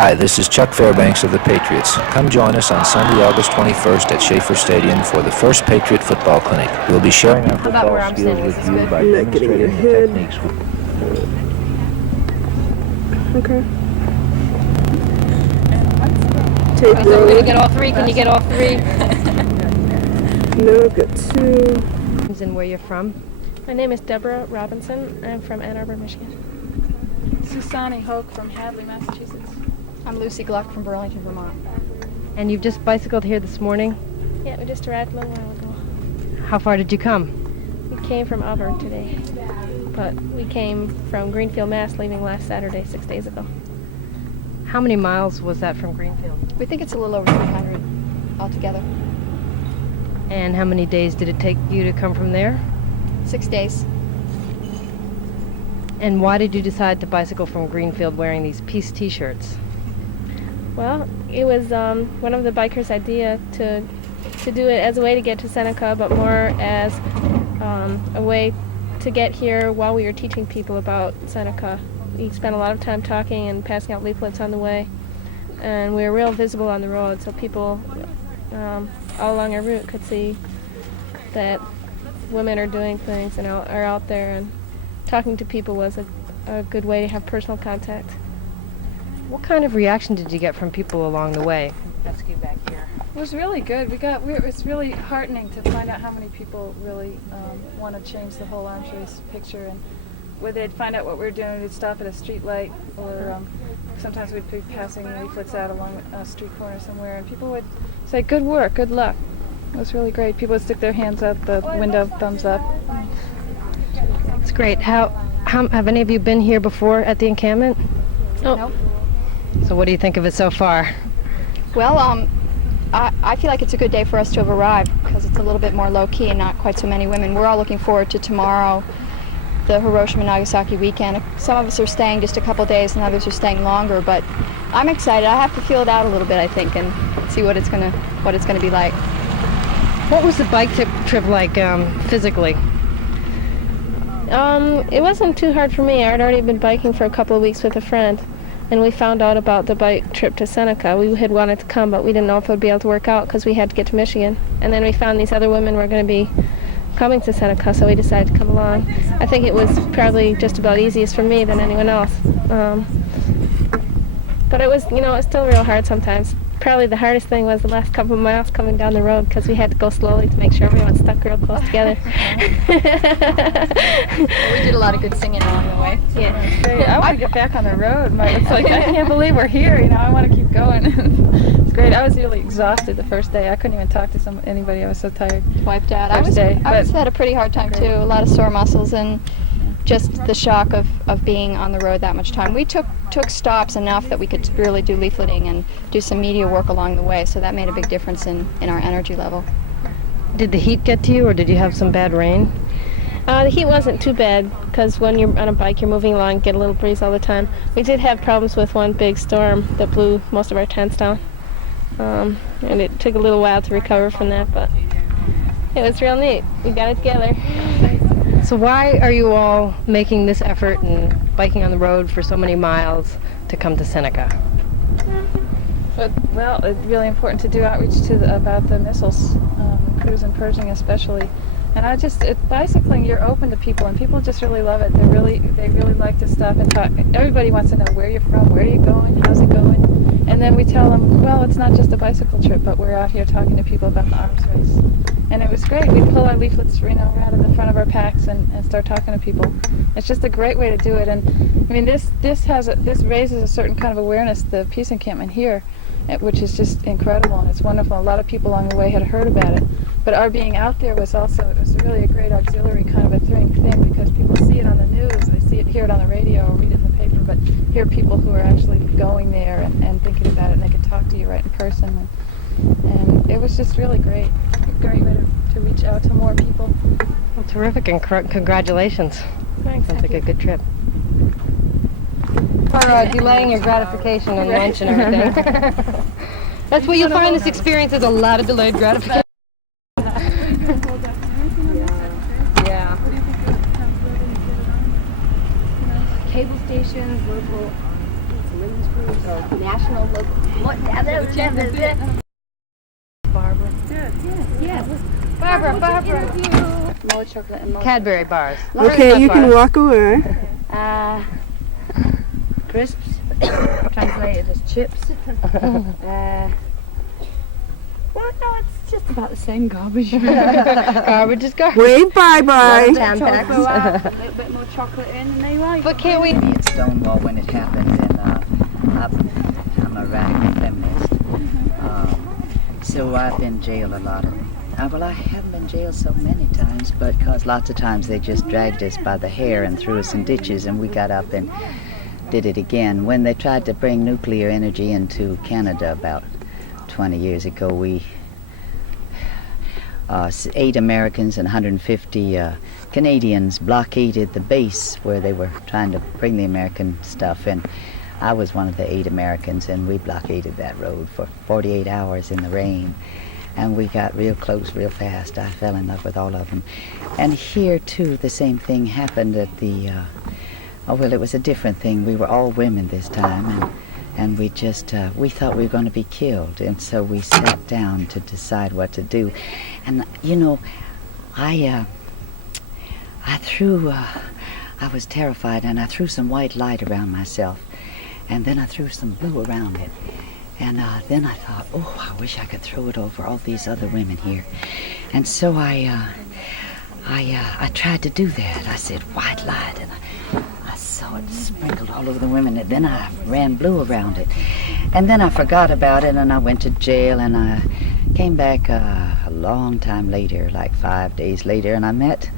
Hi, this is Chuck Fairbanks of the Patriots. Come join us on Sunday, August 21st at Schaefer Stadium for the first Patriot Football Clinic. We'll be sharing our football skills with you by demonstrating the techniques. Okay. Take row. Can you get all three? Can you get all three? No, got two. And where you're from? My name is Deborah Robinson. I'm from Ann Arbor, Michigan. Susani Hoke from Hadley, Massachusetts. I'm Lucy Gluck from Burlington, Vermont. And you've just bicycled here this morning? Yeah, we just arrived a little while ago. How far did you come? We came from Auburn today, but we came from Greenfield, Mass, leaving last Saturday, 6 days ago. How many miles was that from Greenfield? We think it's a little over 300 altogether. And how many days did it take you to come from there? 6 days. And why did you decide to bicycle from Greenfield wearing these peace t-shirts? Well, it was one of the bikers' idea to do it as a way to get to Seneca, but more as a way to get here while we were teaching people about Seneca. We spent a lot of time talking and passing out leaflets on the way, and we were real visible on the road, so people all along our route could see that women are doing things and are out there, and talking to people was a good way to have personal contact. What kind of reaction did you get from people along the way? Let's get back here. It was really good. It's really heartening to find out how many people really want to change the whole arms race picture, and where they'd find out what we were doing, we'd stop at a street light, or sometimes we'd be passing leaflets out along a street corner somewhere, and people would say, "Good work, good luck." It was really great. People would stick their hands out the window, thumbs up. It's great. How have any of you been here before at the encampment? Oh. Nope. So what do you think of it so far? Well, I feel like it's a good day for us to have arrived because it's a little bit more low-key and not quite so many women. We're all looking forward to tomorrow, the Hiroshima Nagasaki weekend. Some of us are staying just a couple days and others are staying longer, but I'm excited. I have to feel it out a little bit, I think, and see what it's gonna be like. What was the bike trip like physically? It wasn't too hard for me. I had already been biking for a couple of weeks with a friend, and we found out about the bike trip to Seneca. We had wanted to come, but we didn't know if it would be able to work out because we had to get to Michigan. And then we found these other women were going to be coming to Seneca, so we decided to come along. I think it was probably just about easiest for me than anyone else. But it was, it's still real hard sometimes. Probably the hardest thing was the last couple of miles coming down the road because we had to go slowly to make sure everyone stuck real close together. We did a lot of good singing along the way. Yeah. Great. I want to get back on the road. It's like, I can't believe we're here. I want to keep going. It's great. I was really exhausted the first day. I couldn't even talk to anybody. I was so tired. Wiped out. First day, I had a pretty hard time too. A lot of sore muscles and just the shock of being on the road that much time. We took stops enough that we could really do leafleting and do some media work along the way, so that made a big difference in our energy level. Did the heat get to you, or did you have some bad rain? The heat wasn't too bad because when you're on a bike, you're moving along, get a little breeze all the time. We did have problems with one big storm that blew most of our tents down, and it took a little while to recover from that, but it was real neat. We got it together. So why are you all making this effort and biking on the road for so many miles to come to Seneca? Well, it's really important to do outreach about the missiles, cruise and purging especially. And bicycling, you're open to people, and people just really love it. They really like to stop and talk. Everybody wants to know where you're from, where are you going, how's it going, and then we tell them, well, it's not just a bicycle trip, but we're out here talking to people about the arms race. And it was great. We'd pull our leaflets, out of the front of our packs and start talking to people. It's just a great way to do it. And I mean, this raises a certain kind of awareness. The peace encampment here, which is just incredible, and it's wonderful. A lot of people along the way had heard about it, but our being out there was really a great auxiliary kind of a thing because people see it on the news, they hear it on the radio or read it in the paper, but hear people who are actually going there and thinking about it, and they can talk to you right in person. And it was just really great. A great way to reach out to more people. Well, terrific, and congratulations. Thanks. Sounds like a good trip. For delaying your gratification and lunch and everything. That's what you'll find this experience is a lot of delayed gratification. Yeah. Cable stations, local ladies groups. National Hello, Barbara. Barbara. More chocolate and more Cadbury bars. Okay, you can walk away. crisps, translated as chips. Well, no, it's just about the same garbage. Garbage is garbage. Wave bye-bye. Tampax. A little bit more chocolate in, and there you are. But can't we? At Stonewall when it happened, and I'm a radical feminist. So I've been jailed a lot. Well, I haven't been jailed so many times, but because lots of times they just dragged us by the hair and threw us in ditches, and we got up and did it again. When they tried to bring nuclear energy into Canada about 20 years ago, we 8 Americans and 150 Canadians blockaded the base where they were trying to bring the American stuff, and I was one of the 8 Americans, and we blockaded that road for 48 hours in the rain, and we got real close real fast. I fell in love with all of them. And here too the same thing happened at the well, it was a different thing. We were all women this time, and we just we thought we were going to be killed, and so we sat down to decide what to do. And you know, I was terrified, and I threw some white light around myself, and then I threw some blue around it, and then I thought, oh, I wish I could throw it over all these other women here. And so I tried to do that. I said white light, and I saw it sprinkled all over the women, and then I ran blue around it. And then I forgot about it, and I went to jail, and I came back a long time later, like 5 days later, and I met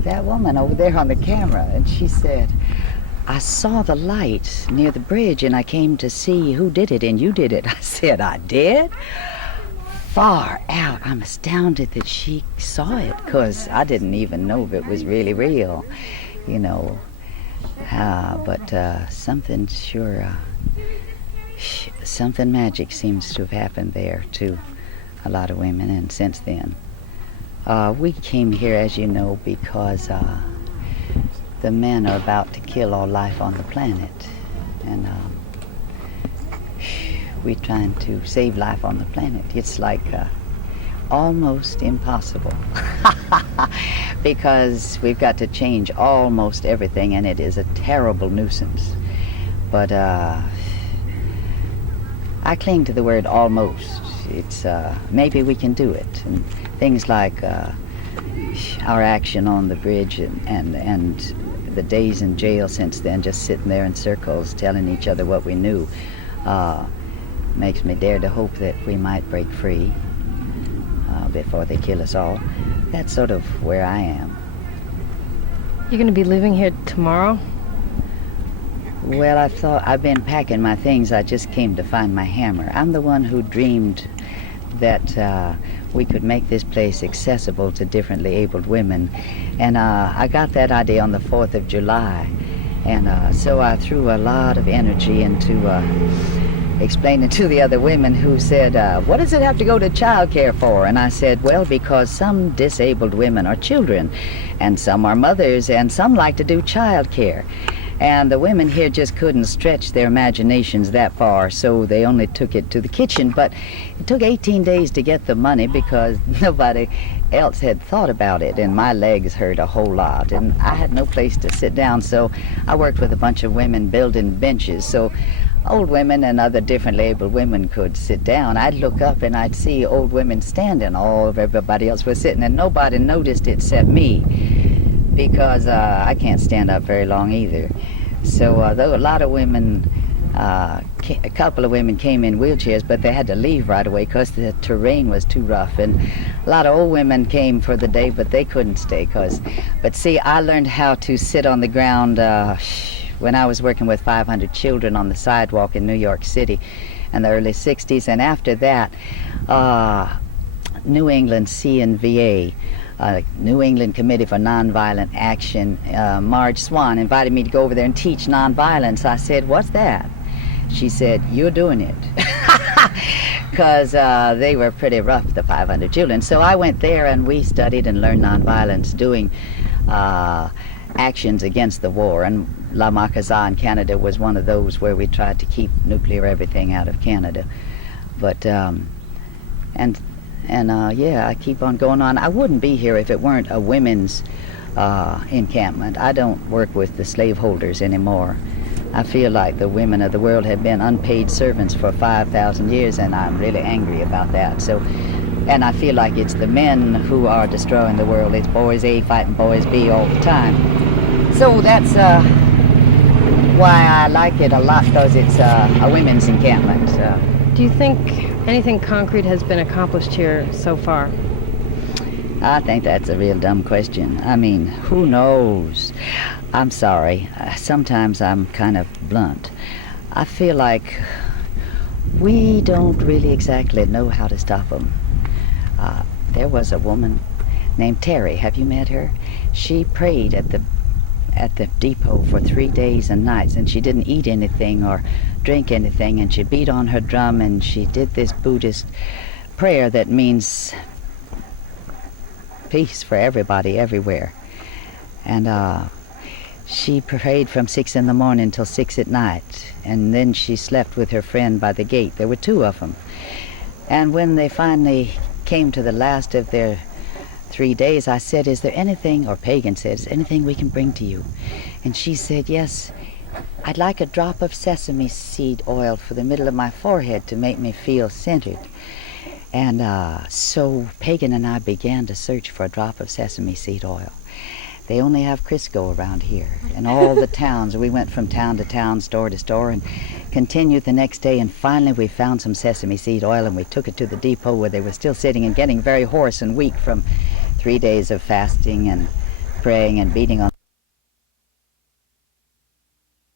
that woman over there on the camera, and she said, I saw the light near the bridge, and I came to see who did it, and you did it. I said, I did? Far out. I'm astounded that she saw it, because I didn't even know if it was really real, you know. But something sure, something magic seems to have happened there to a lot of women, and since then. We came here, as you know, because the men are about to kill all life on the planet, and we're trying to save life on the planet. It's like almost impossible because we've got to change almost everything, and it is a terrible nuisance. But I cling to the word almost. It's maybe we can do it, and things like our action on the bridge and the days in jail since then, just sitting there in circles telling each other what we knew, makes me dare to hope that we might break free before they kill us all. That's sort of where I am. You're going to be living here tomorrow? Well, I've been packing my things. I just came to find my hammer. I'm the one who dreamed that we could make this place accessible to differently abled women. And I got that idea on the 4th of July. And so I threw a lot of energy into explaining to the other women who said, what does it have to go to child care for? And I said, well, because some disabled women are children, and some are mothers, and some like to do child care. And the women here just couldn't stretch their imaginations that far, so they only took it to the kitchen. But it took 18 days to get the money because nobody else had thought about it, and my legs hurt a whole lot, and I had no place to sit down, so I worked with a bunch of women building benches, so old women and other differently abled women could sit down. I'd look up and I'd see old women standing. All of everybody else was sitting, and nobody noticed it except me, because I can't stand up very long either. So though a lot of women, a couple of women came in wheelchairs, but they had to leave right away because the terrain was too rough. And a lot of old women came for the day, but they couldn't stay. But see, I learned how to sit on the ground when I was working with 500 children on the sidewalk in New York City in the early 60s. And after that, New England CNVA, New England Committee for Nonviolent Action, Marge Swan invited me to go over there and teach nonviolence. I said, what's that? She said, you're doing it. Because they were pretty rough, the 500 children. So I went there and we studied and learned nonviolence, doing actions against the war, and La Macaza in Canada was one of those where we tried to keep nuclear everything out of Canada. But yeah, I keep on going on. I wouldn't be here if it weren't a women's encampment. I don't work with the slaveholders anymore. I feel like the women of the world have been unpaid servants for 5,000 years, and I'm really angry about that. So, and I feel like it's the men who are destroying the world. It's boys A fighting boys B all the time. So that's why I like it a lot, because it's a women's encampment. Do you think anything concrete has been accomplished here so far? I think that's a real dumb question. I mean, who knows? I'm sorry. Sometimes I'm kind of blunt. I feel like we don't really exactly know how to stop them. There was a woman named Terry. Have you met her? She prayed at the depot for 3 days and nights, and she didn't eat anything or drink anything, and she beat on her drum, and she did this Buddhist prayer that means peace for everybody everywhere. And she prayed from 6 in the morning till 6 at night, and then she slept with her friend by the gate. There were 2 of them. And when they finally came to the last of their 3 days, I said, is there anything, or Pagan said, is there anything we can bring to you? And she said, yes, I'd like a drop of sesame seed oil for the middle of my forehead to make me feel centered. And so Pagan and I began to search for a drop of sesame seed oil. They only have Crisco around here. In all the towns, we went from town to town, store to store, and continued the next day, and finally we found some sesame seed oil, and we took it to the depot where they were still sitting and getting very hoarse and weak from 3 days of fasting and praying and beating on